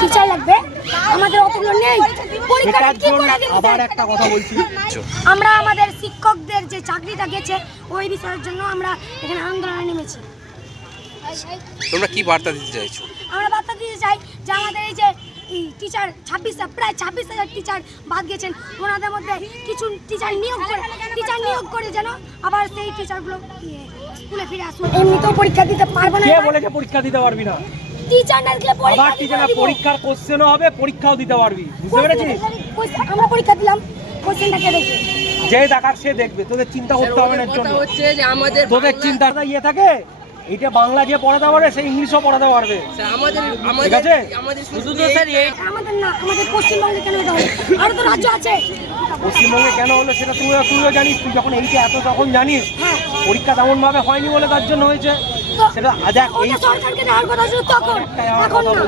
Teacher লাগবে, আমাদের অতগুলো নেই। পরীক্ষাটা কি করে দিতে? আবার একটা কথা বলছি, আমরা আমাদের শিক্ষকদের যে চাকরিটা গেছে ওই বিষয়ের জন্য আমরা এখানে আন্দোলনে নেমেছি। তোমরা কি বার্তা দিতে চাইছো? আমরা বার্তা দিতে চাই যে আমাদের এই যে টিচার প্রায় 26,000 টিচার বাদ গেছেন, ওনাদের মধ্যে কিছু টিচার নিয়োগ করে যেন আবার সেই টিচারগুলো স্কুলে ফিরে আসুন। এমনিতেও পরীক্ষা দিতে পারবো না। কে বলেছে পরীক্ষা দিতে পারবি না? টিচার না দিলে আবার টিচার পরীক্ষার কোশ্চেনও হবে, পরীক্ষাও দিতে পারবি, বুঝতে পেরেছিস? আমরা পরীক্ষা দিলাম, কোশ্চেনটাকে দেখে যে দেখার সে দেখবে, তোদের চিন্তা করতে হবে না। এর জন্য হচ্ছে যে আমাদের তোদের চিন্তাটা ইয়ে থাকে, এইটা বাংলা যে পড়াতে পারবে সে ইংলিশও পড়াতে পারবে। ঠিক আছে? শুধু তো স্যার আমাদের না, আমাদের পশ্চিমবঙ্গে কেন এটা হলো? আরো তো রাজ্য আছে। পশ্চিমবঙ্গে কেন হলো সেটা তুইও জানিস। তুই যখন এইটা এত তখন জানিস হ্যাঁ। পরীক্ষা তেমন ভাবে হয়নি বলে তার জন্য হয়েছে তো সেটা। দেখ এই সরকারকে দেওয়ার কথা ছিল তখন, এখন না।